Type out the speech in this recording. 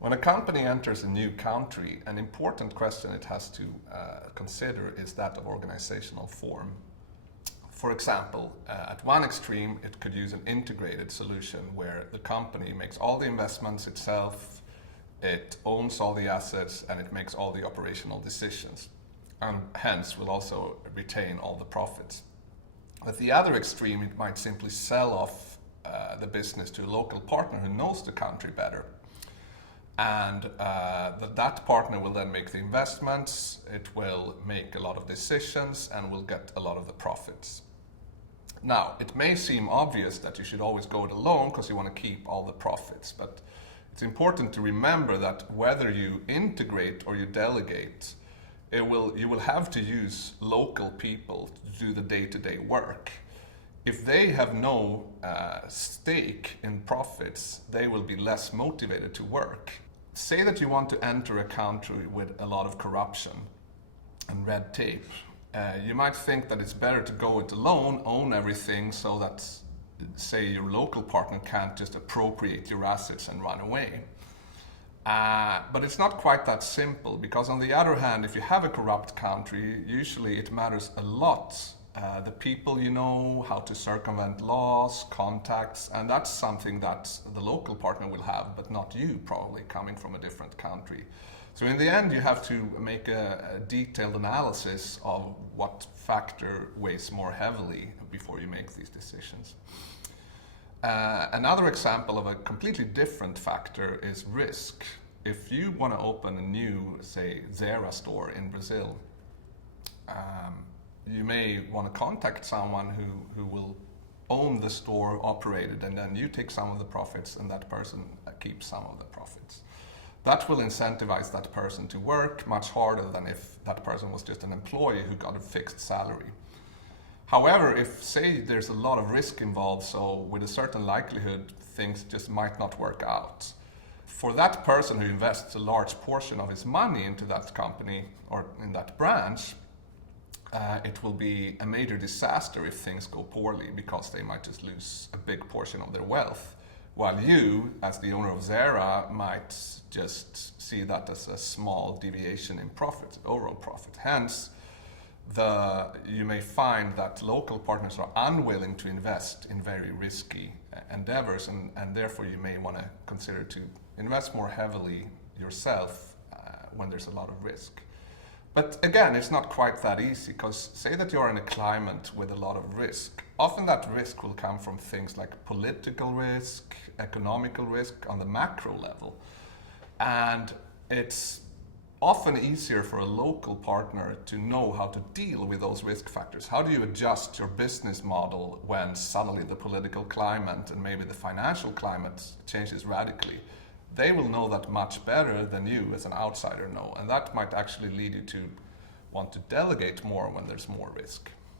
When a company enters a new country, an important question it has to consider is that of organizational form. For example, at one extreme, it could use an integrated solution where the company makes all the investments itself, it owns all the assets, and it makes all the operational decisions, and hence will also retain all the profits. At the other extreme, it might simply sell off the business to a local partner who knows the country better. And that partner will then make the investments, it will make a lot of decisions, and will get a lot of the profits. Now, it may seem obvious that you should always go it alone because you want to keep all the profits, but it's important to remember that whether you integrate or you delegate, you will have to use local people to do the day-to-day work. If they have no stake in profits, they will be less motivated to work. Say that you want to enter a country with a lot of corruption and red tape. You might think that it's better to go it alone, own everything, so that, say, your local partner can't just appropriate your assets and run away. But it's not quite that simple, because on the other hand, if you have a corrupt country, usually it matters a lot. The people you know, how to circumvent laws, contacts, and that's something that the local partner will have, but not you, probably coming from a different country. So in the end, you have to make a detailed analysis of what factor weighs more heavily before you make these decisions. Another example of a completely different factor is risk. If you want to open a new, say, Zara store in Brazil, you may want to contact someone who will own the store, operate it, and then you take some of the profits and that person keeps some of the profits. That will incentivize that person to work much harder than if that person was just an employee who got a fixed salary. However, if, say, there's a lot of risk involved, so with a certain likelihood things just might not work out, for that person who invests a large portion of his money into that company or in that branch, it will be a major disaster if things go poorly, because they might just lose a big portion of their wealth, while you, as the owner of Zara, might just see that as a small deviation in profit, overall profit. Hence, you may find that local partners are unwilling to invest in very risky endeavors, and therefore you may want to consider to invest more heavily yourself when there's a lot of risk. But again, it's not quite that easy, because say that you're in a climate with a lot of risk. Often that risk will come from things like political risk, economical risk on the macro level. And it's often easier for a local partner to know how to deal with those risk factors. How do you adjust your business model when suddenly the political climate and maybe the financial climate changes radically? They will know that much better than you as an outsider know, and that might actually lead you to want to delegate more when there's more risk.